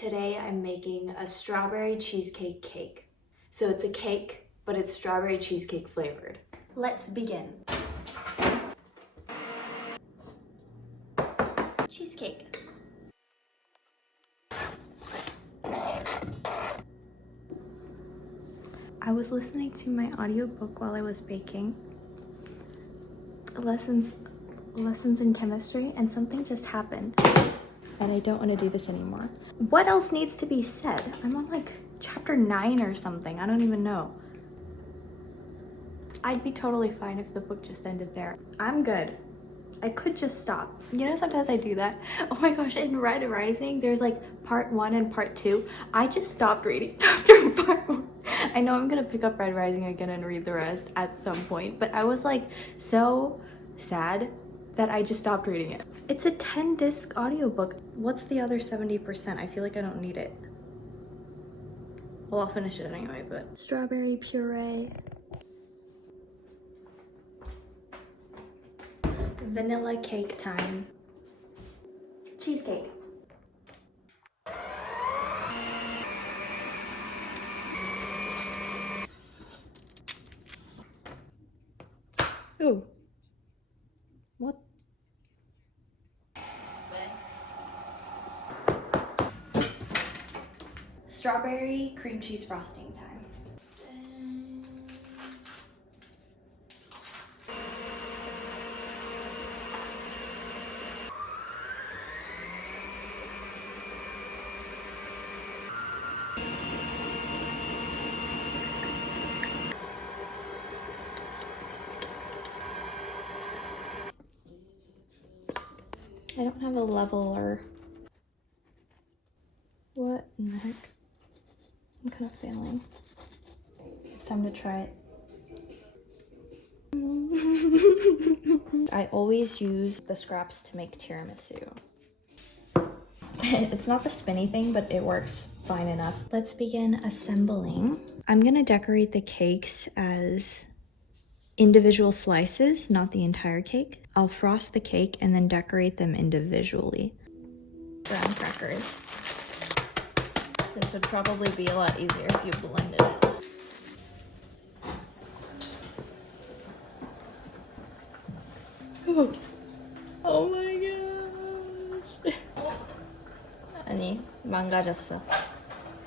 Today I'm making a strawberry cheesecake cake. So it's a cake, but it's strawberry cheesecake flavored. Let's begin. Cheesecake. I was listening to my audiobook while I was baking. Lessons in chemistry, and something just happened. And I don't want to do this anymore. What else needs to be said? I'm on like chapter 9 or something. I don't even know. I'd be totally fine if the book just ended there. I'm good. I could just stop. You know, sometimes I do that. Oh my gosh, in Red Rising, there's like part 1 and part 2. I just stopped reading after part 1. I know I'm gonna pick up Red Rising again and read the rest at some point, but I was like so sad that I just stopped reading it. It's a 10-disc audiobook. What's the other 70%? I feel like I don't need it. Well, I'll finish it anyway, but. Strawberry puree. Vanilla cake time. Cheesecake. Ooh. What? Strawberry cream cheese frosting time. I don't have a leveler. What in the heck? I'm kind of failing. It's time to try it. I always use the scraps to make tiramisu. It's not the spinny thing, but it works fine enough. Let's begin assembling. I'm gonna decorate the cakes as individual slices, not the entire cake. I'll frost the cake and then decorate them individually. Graham crackers. This would probably be a lot easier if you blended it. Oh my gosh. 아니, 망가졌어.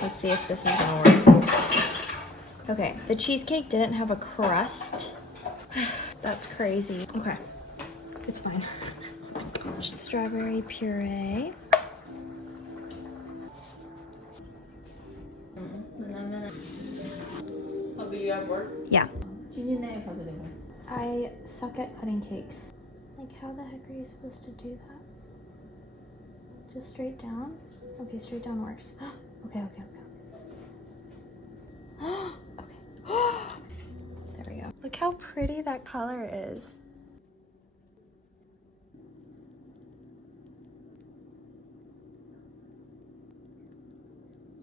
Let's see if this is gonna work. Okay, the cheesecake didn't have a crust. That's crazy. Okay, it's fine. Oh my gosh. Strawberry puree. Do you have work? Yeah. I suck at cutting cakes. Like, how the heck are you supposed to do that? Just straight down? Okay, straight down works. Okay. Okay. There we go. Look how pretty that color is.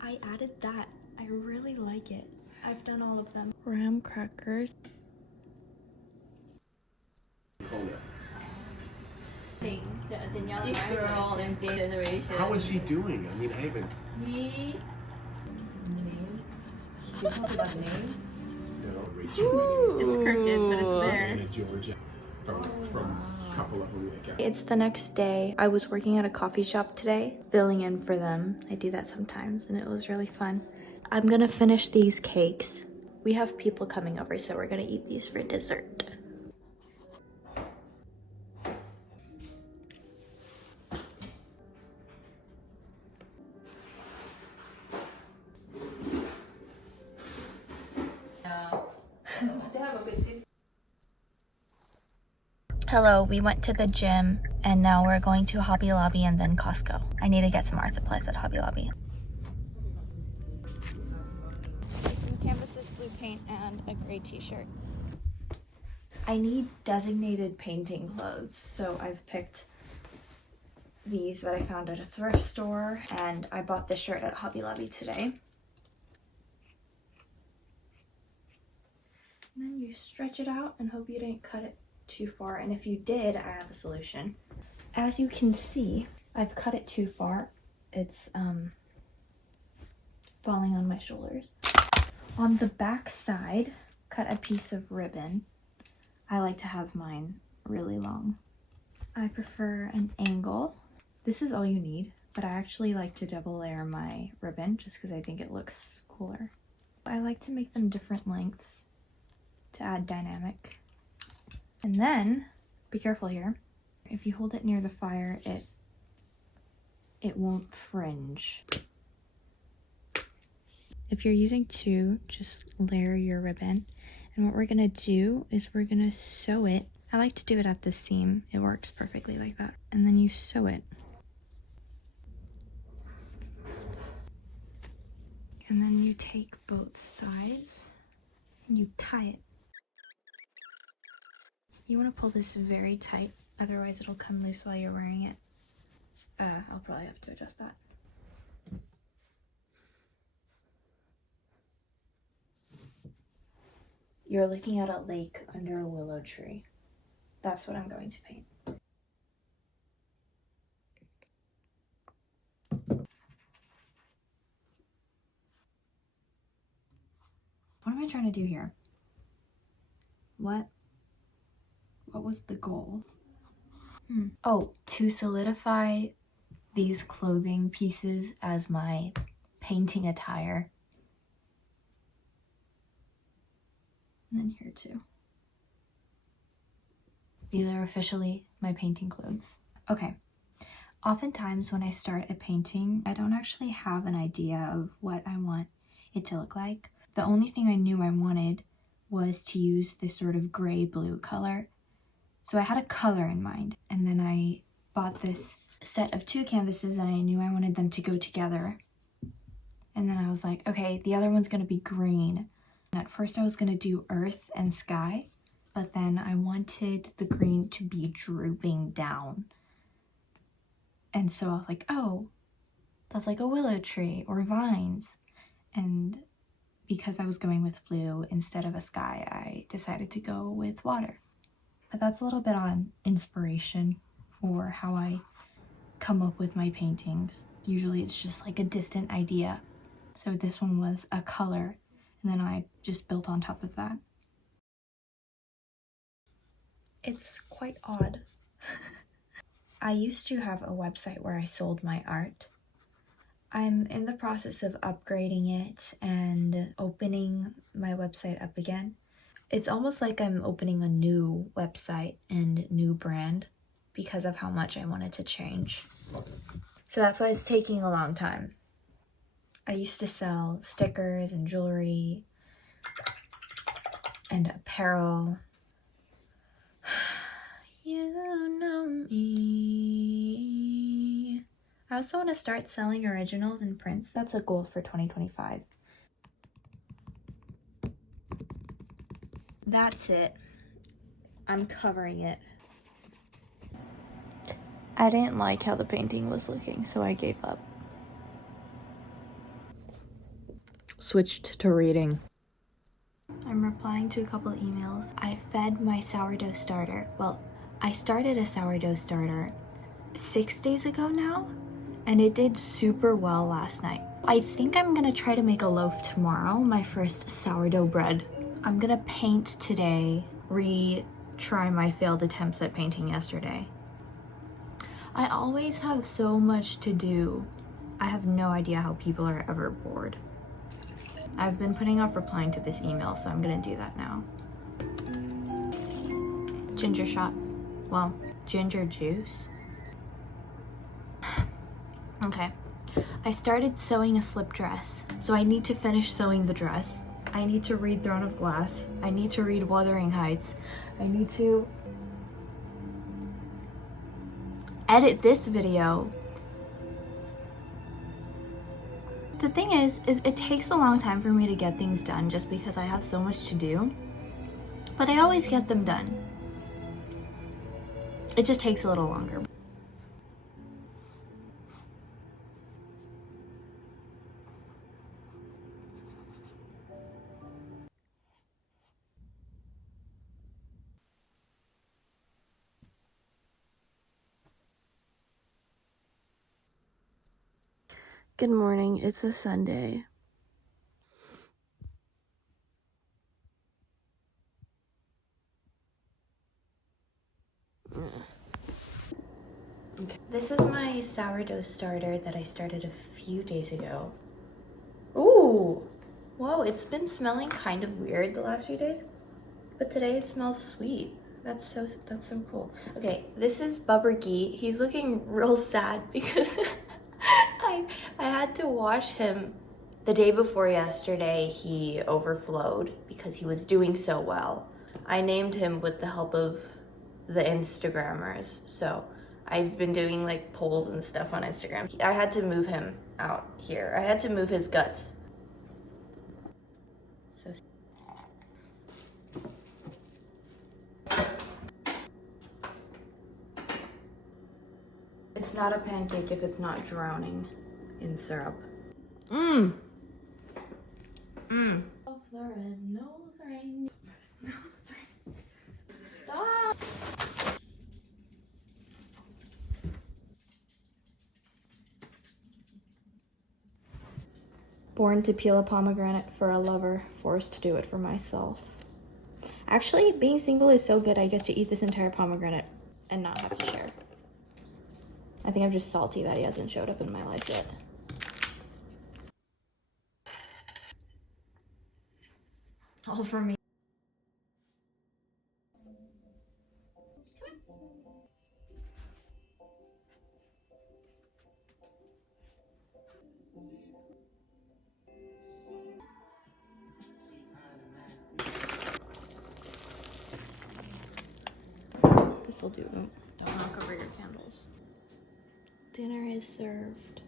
I added that. I really like it. I've done all of them. Graham crackers. This girl in this generation. How is he doing? I mean, I haven't. He talk about name? It's crooked, but it's there. Savannah, Georgia, from a couple of them. It's the next day. I was working at a coffee shop today, filling in for them. I do that sometimes, and it was really fun. I'm gonna finish these cakes. We have people coming over, so we're gonna eat these for dessert. They have a good system. Hello, we went to the gym, and now we're going to Hobby Lobby and then Costco. I need to get some art supplies at Hobby Lobby. Some canvases, blue paint, and a gray t-shirt. I need designated painting clothes, so I've picked these that I found at a thrift store, and I bought this shirt at Hobby Lobby today. And then you stretch it out and hope you didn't cut it too far, and if you did, I have a solution. As you can see, I've cut it too far. It's falling on my shoulders. On the back side, cut a piece of ribbon. I like to have mine really long. I prefer an angle. This is all you need, but I actually like to double layer my ribbon just because I think it looks cooler. I like to make them different lengths to add dynamic. And then, be careful here. If you hold it near the fire, it won't fringe. If you're using two, just layer your ribbon. And what we're gonna do is we're gonna sew it. I like to do it at the seam. It works perfectly like that. And then you sew it. And then you take both sides and you tie it. You want to pull this very tight, otherwise it'll come loose while you're wearing it. I'll probably have to adjust that. You're looking at a lake under a willow tree. That's what I'm going to paint. What am I trying to do here? What was the goal? Oh, to solidify these clothing pieces as my painting attire. And then here too. These are officially my painting clothes. Okay. Oftentimes when I start a painting, I don't actually have an idea of what I want it to look like. The only thing I knew I wanted was to use this sort of gray-blue color. So I had a color in mind, and then I bought this set of 2 canvases and I knew I wanted them to go together. And then I was like, okay, the other one's gonna be green. And at first I was gonna do earth and sky, but then I wanted the green to be drooping down. And so I was like, oh, that's like a willow tree or vines. And because I was going with blue instead of a sky, I decided to go with water. But that's a little bit on inspiration or how I come up with my paintings. Usually it's just like a distant idea. So this one was a color, and then I just built on top of that. It's quite odd. I used to have a website where I sold my art. I'm in the process of upgrading it and opening my website up again. It's almost like I'm opening a new website and new brand because of how much I wanted to change. So that's why it's taking a long time. I used to sell stickers and jewelry and apparel. You know me. I also want to start selling originals and prints. That's a goal for 2025. That's it. I'm covering it. I didn't like how the painting was looking, so I gave up. Switched to reading. I'm replying to a couple of emails. I fed my sourdough starter. Well, I started a sourdough starter 6 days ago now, and it did super well last night. I think I'm gonna try to make a loaf tomorrow, my first sourdough bread. I'm gonna paint today, retry my failed attempts at painting yesterday. I always have so much to do. I have no idea how people are ever bored. I've been putting off replying to this email, so I'm gonna do that now. Ginger shot. Well, ginger juice. Okay. I started sewing a slip dress, so I need to finish sewing the dress. I need to read Throne of Glass. I need to read Wuthering Heights. I need to edit this video. The thing is it takes a long time for me to get things done just because I have so much to do, but I always get them done. It just takes a little longer. Good morning, it's a Sunday. my sourdough starter that I started a few days ago. Ooh! Whoa, it's been smelling kind of weird the last few days, but today it smells sweet. That's so cool. Okay, this is Bubbergy. He's looking real sad because I had to wash him the day before yesterday. He overflowed because he was doing so well. I named him with the help of the Instagrammers. So I've been doing like polls and stuff on Instagram. I had to move him out here. I had to move his guts. So it's not a pancake if it's not drowning in syrup. Mmm. Mmm. Stop. Born to peel a pomegranate for a lover, forced to do it for myself. Actually, being single is so good I get to eat this entire pomegranate and not have to share. I think I'm just salty that he hasn't showed up in my life yet. All for me. This'll do. Don't knock over your candles. Dinner is served.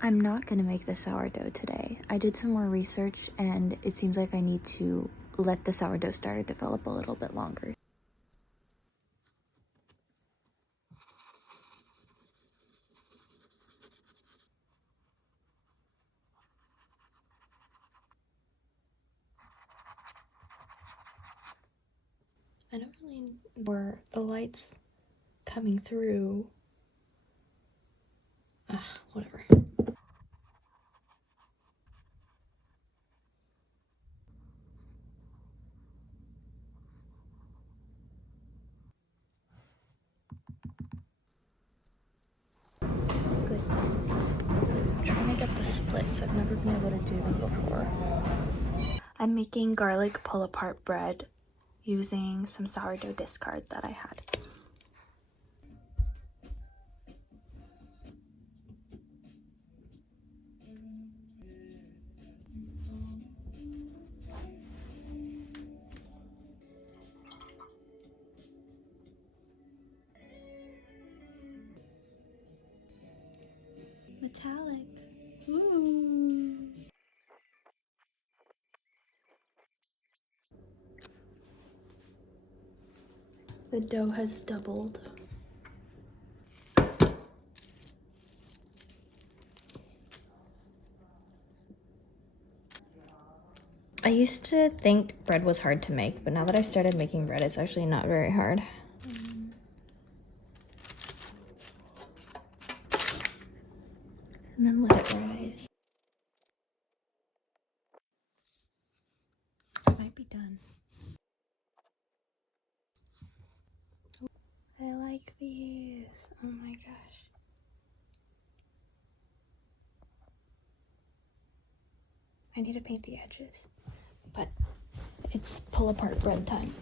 I'm not gonna make the sourdough today. I did some more research and it seems like I need to let the sourdough starter develop a little bit longer. I don't really know where the light's coming through. Whatever. Good. I'm trying to get the splits. I've never been able to do them before. I'm making garlic pull-apart bread using some sourdough discard that I had. Metallic. Ooh. The dough has doubled. I used to think bread was hard to make, but now that I've started making bread, it's actually not very hard. And then let it rise. I might be done. I like these. Oh my gosh. I need to paint the edges, but it's pull apart bread time.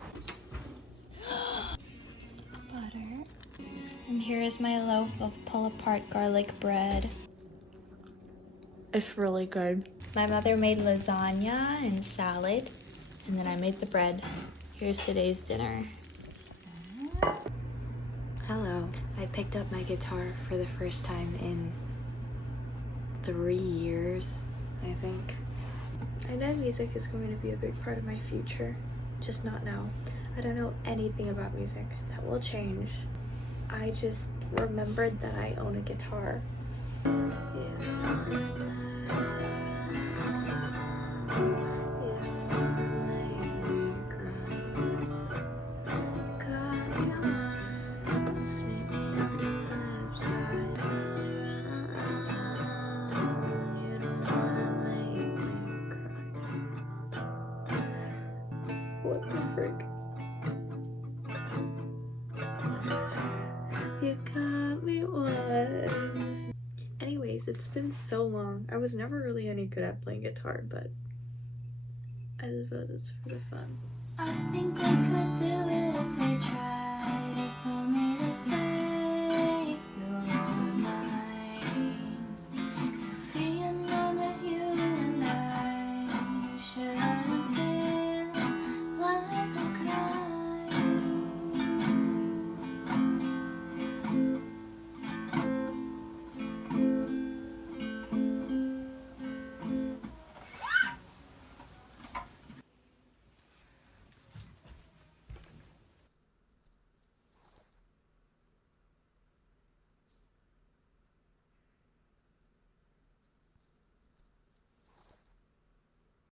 Butter. And here is my loaf of pull apart garlic bread. It's really good. My mother made lasagna and salad, and then I made the bread. Here's today's dinner. Hello. I picked up my guitar for the first time in 3 years, I think. I know music is going to be a big part of my future, just not now. I don't know anything about music. That will change. I just remembered that I own a guitar. What the frick? You got me one. It's been so long. I was never really any good at playing guitar, but I suppose it's for the fun. I think we could do it if we tried.